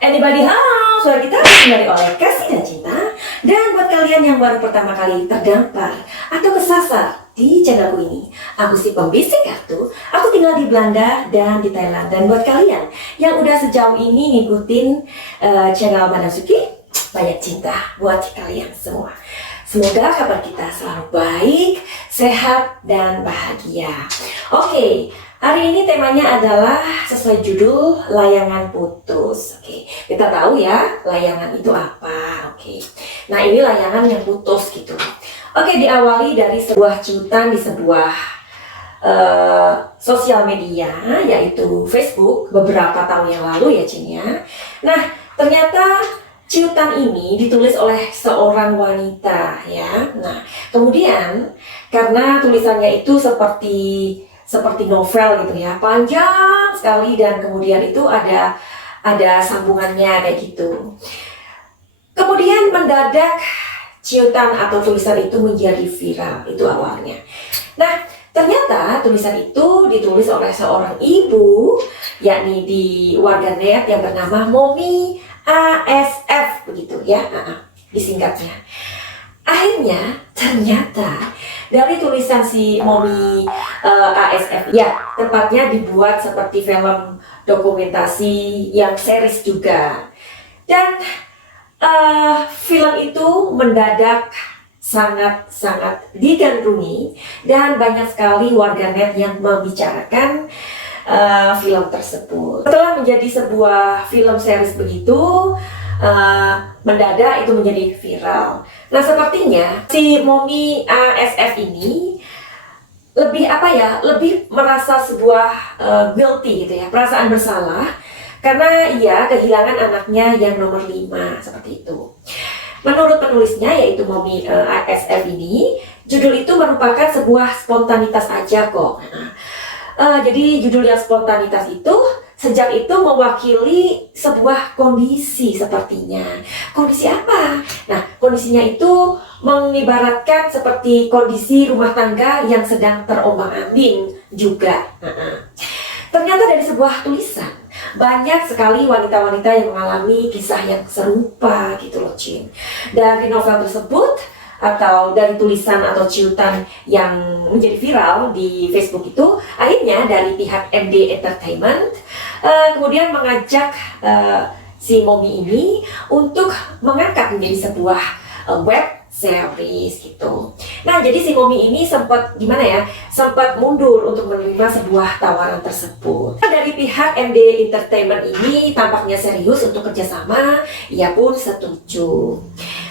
Anybody, halo, suara kita kembali oleh Kasih dan Cinta. Dan buat kalian yang baru pertama kali terdampar atau kesasar di channelku ini, aku si pembisik kartu, aku tinggal di Belanda dan di Thailand. Dan buat kalian yang udah sejauh ini ngikutin channel Madam Suki, banyak cinta buat kalian semua. Semoga kabar kita selalu baik, sehat, dan bahagia. Oke, hari ini temanya adalah sesuai judul layangan putus. Oke, kita tahu ya layangan itu apa. Oke, nah ini layangan yang putus gitu. Oke, diawali dari sebuah cuitan di sebuah sosial media, yaitu Facebook beberapa tahun yang lalu ya Cin ya. Nah, ternyata cuitan ini ditulis oleh seorang wanita ya. Nah, kemudian karena tulisannya itu seperti novel gitu ya, panjang sekali, dan kemudian itu ada sambungannya kayak gitu. Kemudian mendadak cuitan atau tulisan itu menjadi viral, itu awalnya. Nah, ternyata tulisan itu ditulis oleh seorang ibu, yakni di warganet yang bernama Momi ASF begitu ya, disingkatnya. Akhirnya ternyata dari tulisan si Momi ASF ya, tempatnya dibuat seperti film dokumentasi yang series juga. Dan film itu mendadak sangat-sangat digandrungi dan banyak sekali warganet yang membicarakan film tersebut. Setelah menjadi sebuah film series begitu, mendadak itu menjadi viral. Nah, sepertinya si Momi ASF ini lebih merasa sebuah guilty gitu ya, perasaan bersalah karena ia kehilangan anaknya yang nomor 5 seperti itu. Menurut penulisnya yaitu Momi ASF ini, judul itu merupakan sebuah spontanitas aja kok. Jadi judul yang spontanitas itu sejak itu mewakili sebuah kondisi sepertinya. Kondisi apa? Nah, kondisinya itu mengibaratkan seperti kondisi rumah tangga yang sedang terombang-ambing juga. Ternyata dari sebuah tulisan banyak sekali wanita-wanita yang mengalami kisah yang serupa gitu loh Cin. Dari novel tersebut atau dari tulisan atau cuitan yang menjadi viral di Facebook itu, akhirnya dari pihak MD Entertainment kemudian mengajak si Momi ini untuk mengangkat menjadi sebuah web series gitu. Nah, jadi si Momi ini sempat mundur untuk menerima sebuah tawaran tersebut. Dari pihak MD Entertainment ini tampaknya serius untuk kerjasama, ia pun setuju.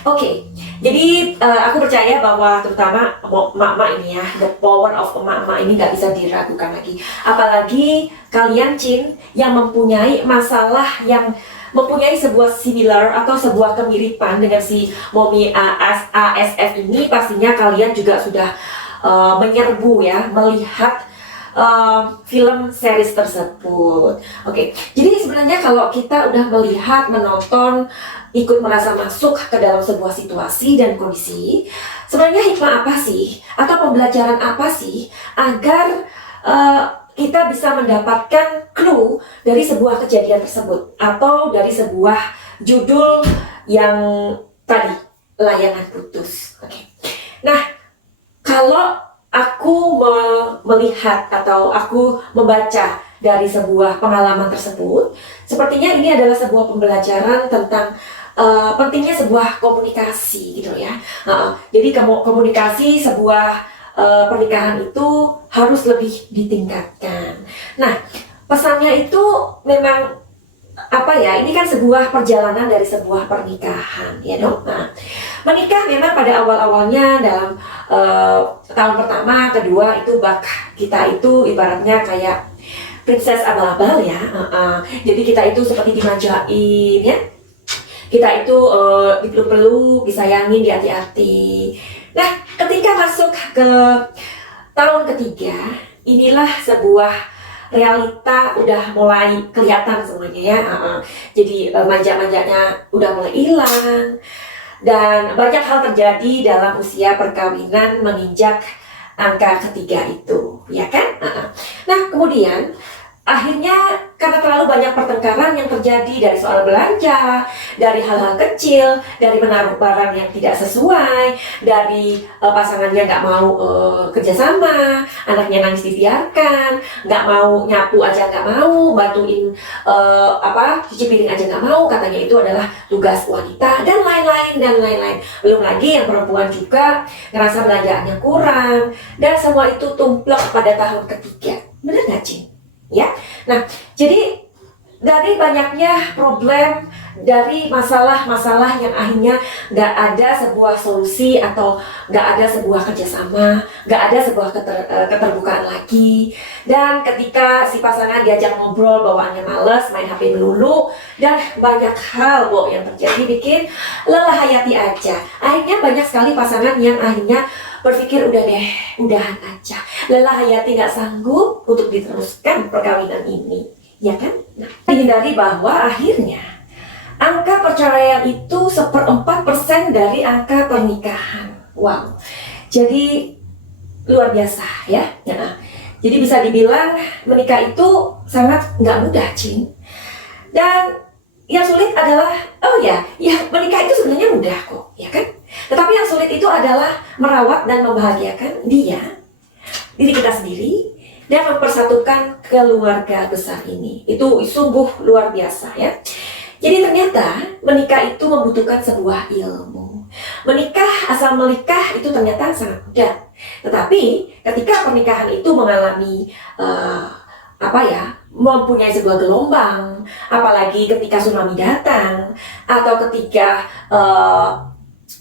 Oke, jadi aku percaya bahwa terutama emak-emak ini ya, the power of emak-emak ini nggak bisa diragukan lagi. Apalagi kalian Cin yang mempunyai masalah, yang mempunyai sebuah similar atau sebuah kemiripan dengan si Momi ASF ini, pastinya kalian juga sudah menyerbu ya, melihat film series tersebut. Oke, jadi sebenarnya kalau kita udah melihat, menonton, ikut merasa masuk ke dalam sebuah situasi dan kondisi, sebenarnya hikmah apa sih atau pembelajaran apa sih agar kita bisa mendapatkan clue dari sebuah kejadian tersebut atau dari sebuah judul yang tadi, layangan putus. Oke. Nah, melihat atau aku membaca dari sebuah pengalaman tersebut, sepertinya ini adalah sebuah pembelajaran tentang pentingnya sebuah komunikasi gitu ya. Jadi komunikasi sebuah pernikahan itu harus lebih ditingkatkan. Nah, pesannya itu memang apa ya, ini kan sebuah perjalanan dari sebuah pernikahan ya dong. Nah, menikah memang pada awal-awalnya dalam tahun pertama, kedua itu bak kita itu ibaratnya kayak princess abal-abal ya. Jadi kita itu seperti dimanjain ya, kita itu dipeluk-peluk, disayangin, dihati-hati. Nah, ketika masuk ke tahun ketiga, inilah sebuah realita udah mulai kelihatan semuanya ya. Jadi manja-manjanya udah mulai hilang, dan banyak hal terjadi dalam usia perkawinan menginjak angka ketiga itu, ya kan? Nah, kemudian akhirnya karena terlalu banyak pertengkaran yang terjadi dari soal belanja, dari hal-hal kecil, dari menaruh barang yang tidak sesuai, dari pasangannya nggak mau kerjasama, anaknya nangis dibiarkan, nggak mau nyapu aja nggak mau, bantuin cuci piring aja nggak mau, katanya itu adalah tugas wanita, dan lain-lain. Belum lagi yang perempuan juga ngerasa belanjaannya kurang, dan semua itu tumplek pada tahun ketiga. Bener nggak, Cin? Ya, nah jadi dari banyaknya problem, dari masalah-masalah yang akhirnya nggak ada sebuah solusi atau nggak ada sebuah kerjasama, nggak ada sebuah keterbukaan lagi. Dan ketika si pasangan diajak ngobrol bawaannya males, main HP melulu, dan banyak hal yang terjadi bikin lelah hayati aja. Akhirnya banyak sekali pasangan yang akhirnya berpikir udah deh, udahan aja. Lelah hayati nggak sanggup untuk diteruskan perkawinan ini, ya kan? Nah, dihindari bahwa akhirnya angka perceraian itu 1/4% dari angka pernikahan. Wow, jadi luar biasa ya. Jadi bisa dibilang menikah itu sangat nggak mudah, Cin. Dan yang sulit adalah, menikah itu sebenarnya mudah kok, ya kan? Tetapi yang sulit itu adalah merawat dan membahagiakan diri kita sendiri, dan mempersatukan keluarga besar ini. Itu sungguh luar biasa ya. Jadi ternyata menikah itu membutuhkan sebuah ilmu. Asal menikah itu ternyata sangat mudah. Tetapi ketika pernikahan itu mengalami mempunyai sebuah gelombang, apalagi ketika tsunami datang, atau ketika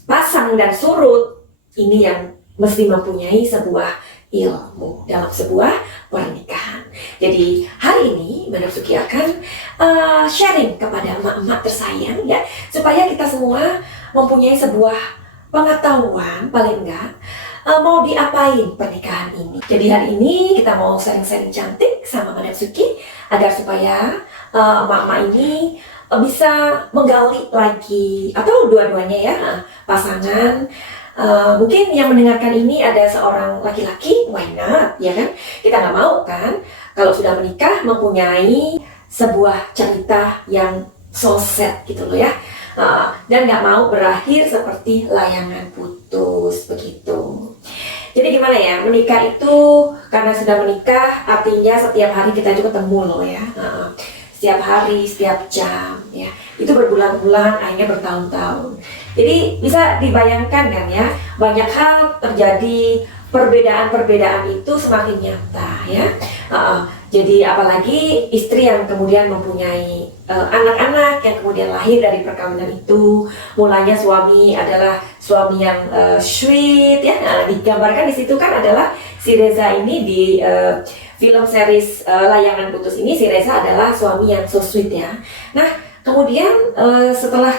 pasang dan surut, ini yang mesti mempunyai sebuah ilmu dalam sebuah pernikahan. Jadi hari ini Madam Suki akan sharing kepada emak-emak tersayang ya, supaya kita semua mempunyai sebuah pengetahuan paling enggak mau diapain pernikahan ini. Jadi hari ini kita mau sharing-sharing cantik sama Madam Suki agar supaya emak-emak ini bisa menggali lagi, atau dua-duanya ya, pasangan. Mungkin yang mendengarkan ini ada seorang laki-laki, why not, ya kan? Kita nggak mau kan kalau sudah menikah mempunyai sebuah cerita yang so sad gitu loh ya, dan nggak mau berakhir seperti layangan putus begitu. Jadi gimana ya, menikah itu karena sudah menikah artinya setiap hari kita juga ketemu loh ya, setiap hari, setiap jam ya, itu berbulan-bulan, akhirnya bertahun-tahun. Jadi bisa dibayangkan kan ya, banyak hal terjadi, perbedaan-perbedaan itu semakin nyata ya. Jadi apalagi istri yang kemudian mempunyai anak-anak yang kemudian lahir dari perkawinan itu. Mulanya suami adalah suami yang sweet ya. Digambarkan di situ kan adalah si Reza ini di film series Layangan Putus ini, si Reza adalah suami yang so sweet ya. Nah, kemudian setelah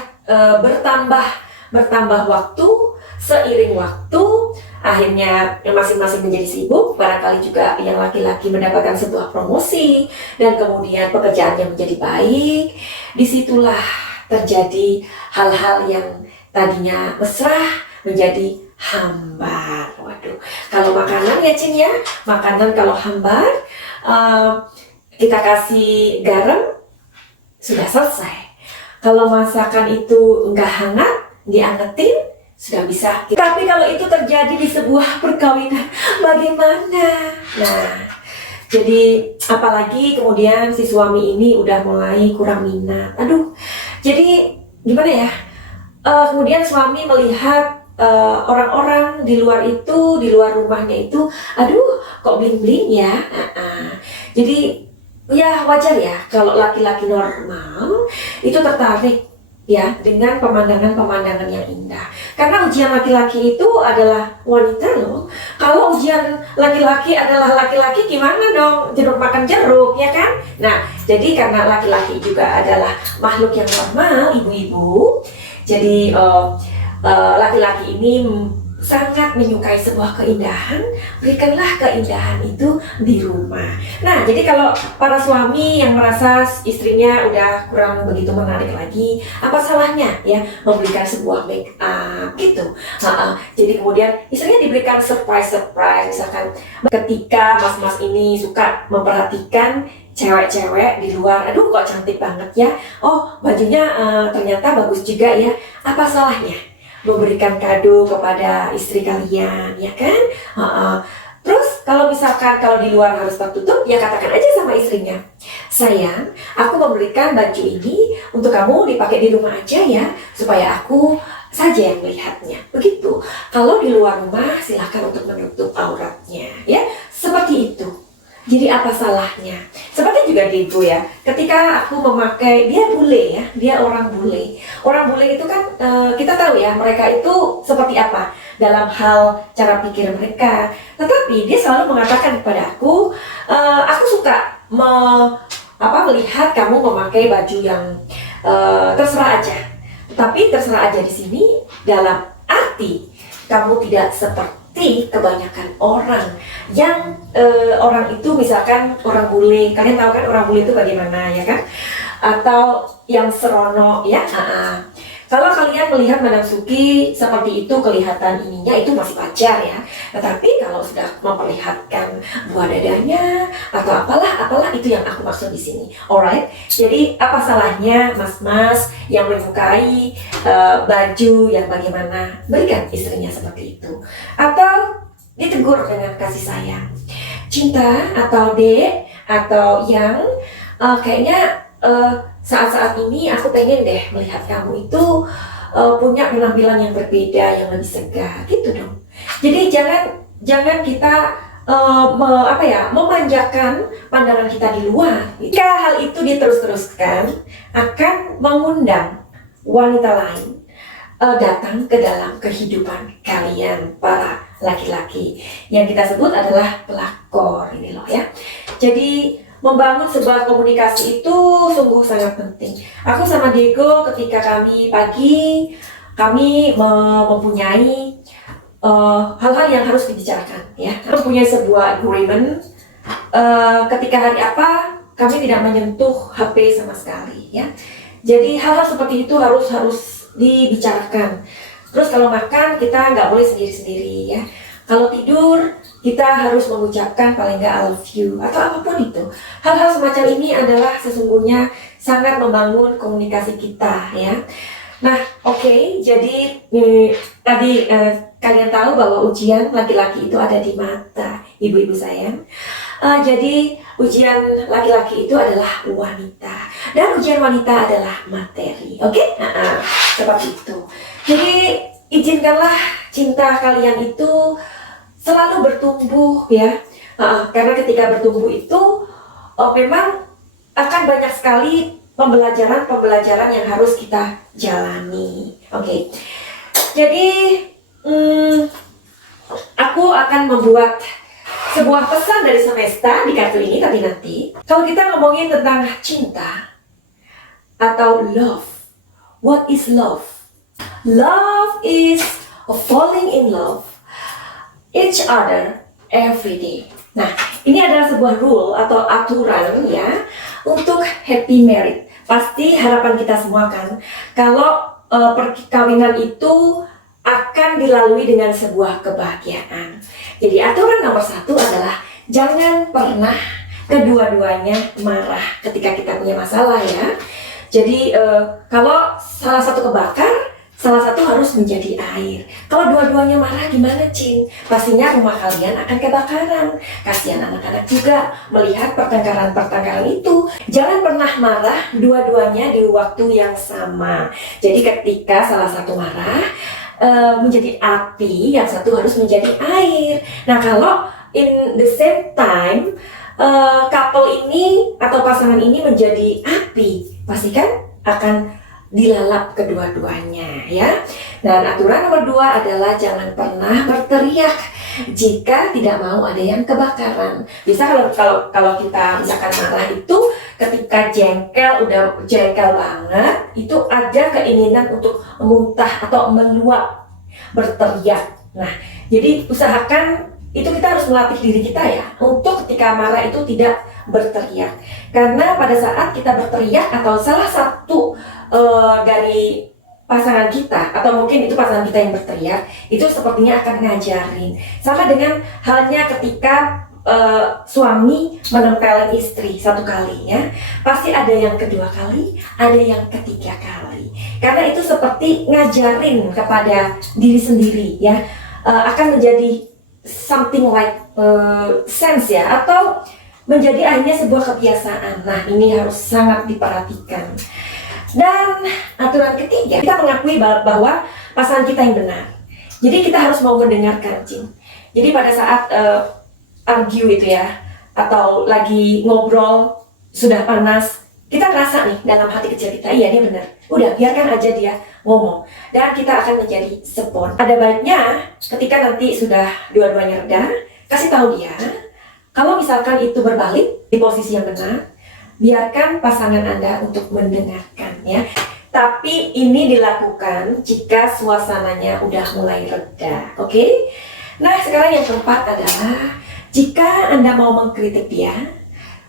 bertambah waktu, seiring waktu, akhirnya masing-masing menjadi sibuk, barangkali juga yang laki-laki mendapatkan sebuah promosi, dan kemudian pekerjaannya menjadi baik. Disitulah terjadi hal-hal yang tadinya mesra menjadi hambar. Waduh, kalau makanan ya Cin ya, makanan kalau hambar, kita kasih garam, sudah selesai. Kalau masakan itu nggak hangat, diangetin, sudah bisa. Tapi kalau itu terjadi di sebuah perkawinan, bagaimana? Nah, jadi apalagi kemudian si suami ini udah mulai kurang minat. Aduh, jadi gimana ya? Kemudian suami melihat orang-orang di luar itu, di luar rumahnya itu, aduh, kok bling-bling ya? Jadi ya wajar ya kalau laki-laki normal itu tertarik ya dengan pemandangan-pemandangan yang indah. Karena ujian laki-laki itu adalah wanita loh. Kalau ujian laki-laki adalah laki-laki, gimana dong? Jeruk makan jeruk, ya kan? Nah, jadi karena laki-laki juga adalah makhluk yang normal, ibu-ibu. Jadi laki-laki ini sangat menyukai sebuah keindahan, berikanlah keindahan itu di rumah. Nah, jadi kalau para suami yang merasa istrinya udah kurang begitu menarik lagi, apa salahnya ya memberikan sebuah make up gitu. Jadi kemudian istrinya diberikan surprise, misalkan ketika mas-mas ini suka memperhatikan cewek-cewek di luar, aduh kok cantik banget ya, oh bajunya ternyata bagus juga ya, apa salahnya memberikan kado kepada istri kalian, ya kan? Terus kalau misalkan kalau di luar harus tertutup, ya katakan aja sama istrinya, sayang, aku memberikan baju ini untuk kamu dipakai di rumah aja ya, supaya aku saja yang melihatnya. Begitu. Kalau di luar rumah silahkan untuk menutup auratnya, ya seperti itu. Jadi apa salahnya? Seperti juga Diego ya, ketika aku memakai, dia bule ya, dia orang bule. Orang bule itu kan kita tahu ya, mereka itu seperti apa dalam hal cara pikir mereka. Tetapi dia selalu mengatakan kepada aku suka melihat kamu memakai baju yang terserah aja. Tapi terserah aja di sini dalam arti kamu tidak seperti kebanyakan orang yang orang itu misalkan orang bule, kalian tahu kan orang bule itu bagaimana ya kan, atau yang serono ya. Kalau kalian melihat Madam Suki seperti itu kelihatan ininya, itu masih wajar ya. Tetapi kalau sudah memperlihatkan buah dadanya atau apalah itu yang aku maksud di sini. Alright. Jadi apa salahnya mas-mas yang menyukai baju yang bagaimana, berikan istrinya seperti itu. Atau ditegur dengan kasih sayang, cinta atau dek, atau yang kayaknya saat-saat ini aku pengen deh melihat kamu itu punya penampilan yang berbeda, yang lebih segar gitu dong. Jadi jangan kita memanjakan pandangan kita di luar. Jika hal itu diterus-teruskan akan mengundang wanita lain datang ke dalam kehidupan kalian para laki-laki yang kita sebut adalah pelakor ini loh ya. Jadi membangun sebuah komunikasi itu sungguh sangat penting. Aku sama Diego ketika kami pagi, kami mempunyai hal-hal yang harus dibicarakan ya. Mempunyai sebuah agreement ketika hari apa kami tidak menyentuh HP sama sekali ya. Jadi hal-hal seperti itu harus dibicarakan. Terus kalau makan kita nggak boleh sendiri-sendiri ya. Kalau tidur kita harus mengucapkan paling nggak I love you atau apapun itu. Hal-hal semacam ini adalah sesungguhnya sangat membangun komunikasi kita ya. Nah oke, jadi tadi kalian tahu bahwa ujian laki-laki itu ada di mata, ibu-ibu sayang. Jadi ujian laki-laki itu adalah wanita dan ujian wanita adalah materi. Oke? Seperti itu. Jadi izinkanlah cinta kalian itu selalu bertumbuh ya, karena ketika bertumbuh itu memang akan banyak sekali pembelajaran yang harus kita jalani. Oke. Jadi aku akan membuat sebuah pesan dari semesta di kartu ini tapi nanti. Kalau kita ngomongin tentang cinta atau love, what is love? Love is falling in love each other every day. Nah, ini adalah sebuah rule atau aturan ya untuk happy married. Pasti harapan kita semua kan kalau perkawinan itu akan dilalui dengan sebuah kebahagiaan. Jadi aturan nomor 1 adalah jangan pernah kedua-duanya marah ketika kita punya masalah ya. Jadi kalau salah satu kebakar, salah satu harus menjadi air. Kalau dua-duanya marah gimana, Cin? Pastinya rumah kalian akan kebakaran. Kasihan anak-anak juga melihat pertengkaran-pertengkaran itu. Jangan pernah marah dua-duanya di waktu yang sama. Jadi ketika salah satu marah, menjadi api, yang satu harus menjadi air. Nah, kalau in the same time couple ini atau pasangan ini menjadi api, pastikan akan dilalap kedua-duanya ya. Dan aturan nomor 2 adalah jangan pernah berteriak jika tidak mau ada yang kebakaran. Bisa kalau kita misalkan marah itu ketika udah jengkel banget, itu ada keinginan untuk muntah atau meluap, berteriak. Nah, jadi usahakan itu kita harus melatih diri kita ya untuk ketika marah itu tidak berteriak. Karena pada saat kita berteriak atau salah satu dari pasangan kita atau mungkin itu pasangan kita yang berteriak, itu sepertinya akan ngajarin. Sama dengan halnya ketika suami menempelin istri satu kali ya, pasti ada yang kedua kali, ada yang ketiga kali. Karena itu seperti ngajarin kepada diri sendiri ya, akan menjadi something like sense ya, atau menjadi akhirnya sebuah kebiasaan. Nah, ini harus sangat diperhatikan. Dan aturan ketiga, kita mengakui bahwa pasangan kita yang benar. Jadi kita harus mau mendengarkan, Cing. Jadi pada saat argue itu ya, atau lagi ngobrol sudah panas, kita ngerasa nih dalam hati kecil kita, iya dia benar. Udah, biarkan aja dia ngomong. Dan kita akan menjadi support. Ada baiknya ketika nanti sudah dua-duanya reda, kasih tahu dia, kalau misalkan itu berbalik di posisi yang benar, biarkan pasangan Anda untuk mendengarkan ya. Tapi ini dilakukan jika suasananya udah mulai reda, oke? Nah, sekarang yang keempat adalah jika Anda mau mengkritik dia,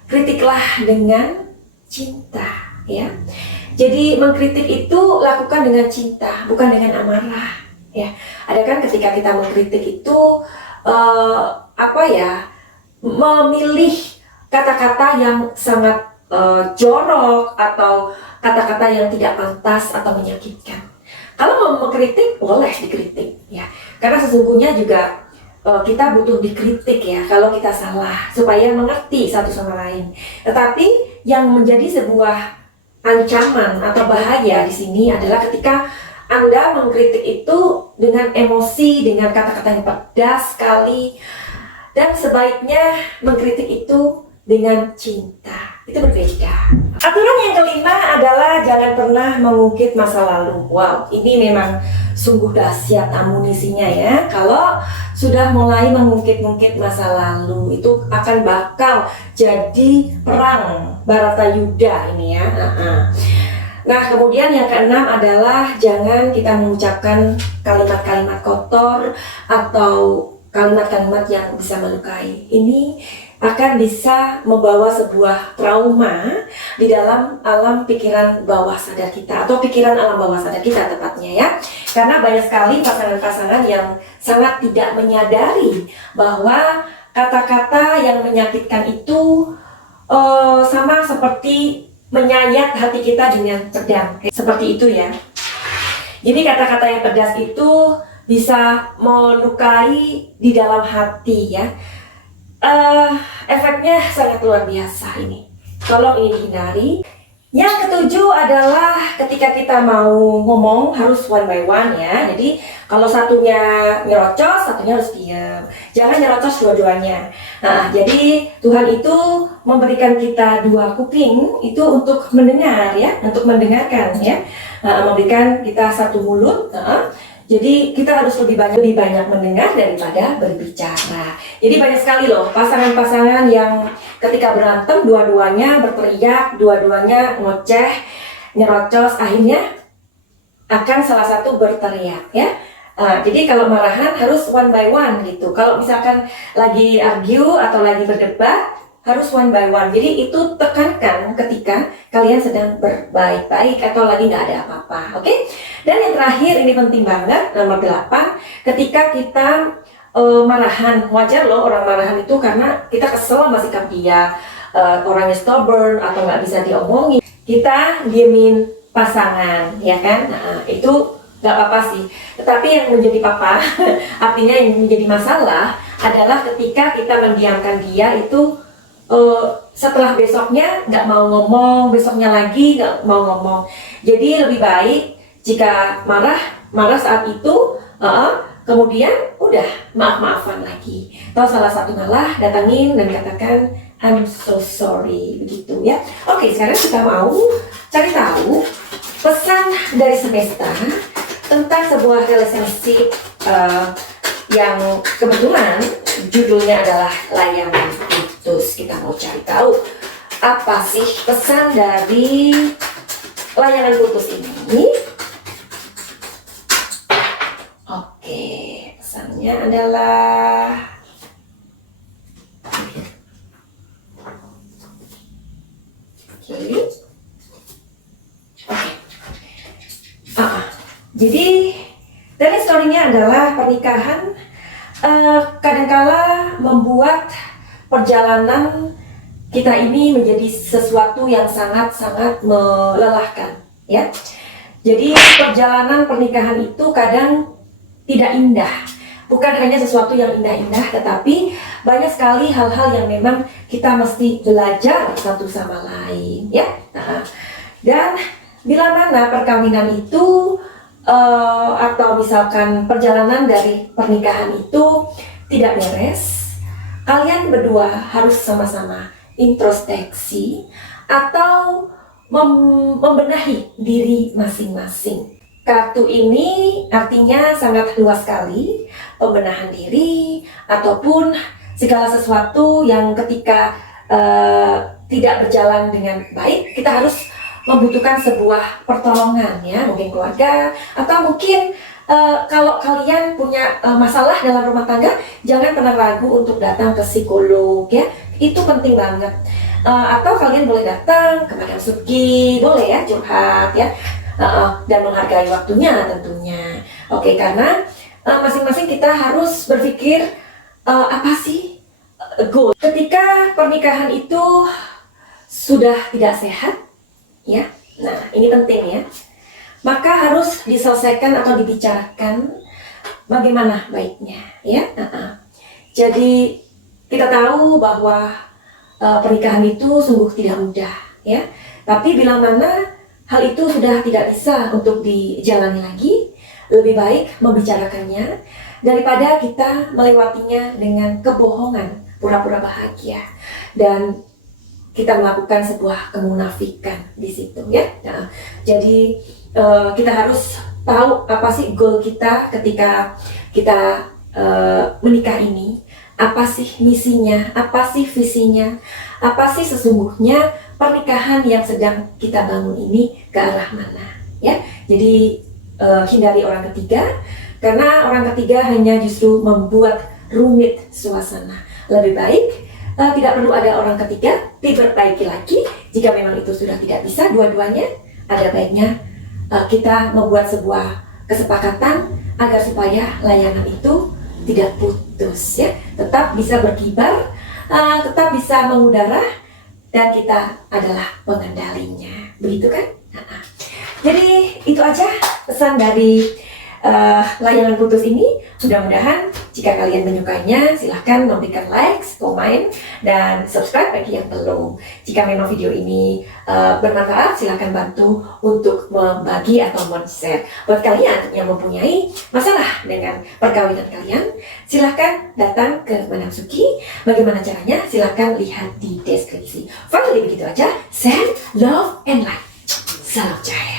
kritiklah dengan cinta ya. Jadi mengkritik itu lakukan dengan cinta, bukan dengan amarah ya. Ada kan ketika kita mengkritik itu memilih kata-kata yang sangat jorok atau kata-kata yang tidak pantas atau menyakitkan. Kalau mau mengkritik, boleh dikritik ya. Karena sesungguhnya juga kita butuh dikritik ya kalau kita salah, supaya mengerti satu sama lain. Tetapi yang menjadi sebuah ancaman atau bahaya di sini adalah ketika Anda mengkritik itu dengan emosi, dengan kata-kata yang pedas sekali, dan sebaiknya mengkritik itu dengan cinta. Itu berbeda. Aturan yang kelima adalah jangan pernah mengungkit masa lalu. Wow, ini memang sungguh dahsyat amunisinya ya. Kalau sudah mulai mengungkit-ungkit masa lalu, itu akan bakal jadi perang Baratayuda ini ya. Nah, kemudian yang keenam adalah jangan kita mengucapkan kalimat-kalimat kotor atau kalimat-kalimat yang bisa melukai. Ini akan bisa membawa sebuah trauma di dalam alam pikiran bawah sadar kita, atau pikiran alam bawah sadar kita tepatnya ya. Karena banyak sekali pasangan-pasangan yang sangat tidak menyadari bahwa kata-kata yang menyakitkan itu sama seperti menyayat hati kita dengan pedang, seperti itu ya. Jadi kata-kata yang pedas itu bisa melukai di dalam hati ya. Efeknya sangat luar biasa ini. Tolong ini dihindari. Yang ketujuh adalah ketika kita mau ngomong harus one by one ya. Jadi kalau satunya nyerocos, satunya harus diam. Jangan nyerocos dua-duanya. Nah, jadi Tuhan itu memberikan kita dua kuping itu untuk mendengar ya, untuk mendengarkan ya. Memberikan kita satu mulut. Jadi kita harus lebih banyak mendengar daripada berbicara. Jadi banyak sekali loh pasangan-pasangan yang ketika berantem dua-duanya berteriak, dua-duanya ngoceh, nyerocos, akhirnya akan salah satu berteriak ya. Jadi kalau marahan harus one by one gitu. Kalau misalkan lagi argue atau lagi berdebat, harus one by one. Jadi itu tekankan ketika kalian sedang berbaik-baik atau lagi nggak ada apa-apa, oke? Dan yang terakhir ini penting banget, nomor 8, ketika kita marahan, wajar loh orang marahan itu karena kita kesel sama sikap dia, orangnya stubborn atau nggak bisa diomongin, kita diemin pasangan, ya kan? Nah, itu nggak apa-apa sih. Tetapi yang menjadi papa, artinya yang menjadi masalah adalah ketika kita mendiamkan dia itu setelah besoknya nggak mau ngomong, besoknya lagi nggak mau ngomong. Jadi lebih baik jika marah saat itu, kemudian udah maaf-maafan lagi. Atau salah satu malah datangin dan katakan I'm so sorry, begitu ya. Oke, sekarang kita mau cari tahu pesan dari semesta tentang sebuah relationship yang kebetulan judulnya adalah layangan putus. Kita mau cari tahu apa sih pesan dari layangan putus ini. Oke, pesannya adalah jadi dari story-nya adalah pernikahan kadangkala membuat perjalanan kita ini menjadi sesuatu yang sangat-sangat melelahkan, ya. Jadi perjalanan pernikahan itu kadang tidak indah. Bukan hanya sesuatu yang indah-indah, tetapi banyak sekali hal-hal yang memang kita mesti belajar satu sama lain, ya. Dan bila mana perkawinan itu atau misalkan perjalanan dari pernikahan itu tidak beres, kalian berdua harus sama-sama introspeksi atau membenahi diri masing-masing. Kartu ini artinya sangat luas sekali, pembenahan diri ataupun segala sesuatu yang ketika tidak berjalan dengan baik, kita harus membutuhkan sebuah pertolongan, ya, mungkin keluarga atau mungkin kalau kalian punya masalah dalam rumah tangga, jangan pernah ragu untuk datang ke psikolog, ya, itu penting banget. Atau kalian boleh datang ke Madam Suki, boleh ya, curhat ya, dan menghargai waktunya tentunya. Oke, karena masing-masing kita harus berpikir apa sih goal. Ketika pernikahan itu sudah tidak sehat, ya, nah ini penting ya, maka harus diselesaikan atau dibicarakan bagaimana baiknya, ya. Jadi kita tahu bahwa pernikahan itu sungguh tidak mudah, ya. Tapi bila mana hal itu sudah tidak bisa untuk dijalani lagi, lebih baik membicarakannya daripada kita melewatinya dengan kebohongan, pura-pura bahagia, dan kita melakukan sebuah kemunafikan di situ, ya. Nah, jadi kita harus tahu apa sih goal kita ketika kita menikah ini, apa sih misinya, apa sih visinya, apa sih sesungguhnya pernikahan yang sedang kita bangun ini ke arah mana, ya. Jadi hindari orang ketiga, karena orang ketiga hanya justru membuat rumit suasana. Lebih baik tidak perlu ada orang ketiga, diperbaiki lagi. Jika memang itu sudah tidak bisa dua-duanya, ada baiknya kita membuat sebuah kesepakatan agar supaya layangan itu tidak putus, ya, tetap bisa berkibar, tetap bisa mengudara, dan kita adalah pengendalinya, begitu kan? Jadi itu aja pesan dari layangan putus ini. Mudah-mudahan jika kalian menyukainya, silahkan memberikan likes, komen, dan subscribe bagi yang belum. Jika memang video ini bermanfaat, silahkan bantu untuk membagi atau men-share. Buat kalian yang mempunyai masalah dengan perkawinan kalian, silahkan datang ke Madam Suki. Bagaimana caranya? Silahkan lihat di deskripsi. Finally begitu aja. Send love and light. Salam jaya.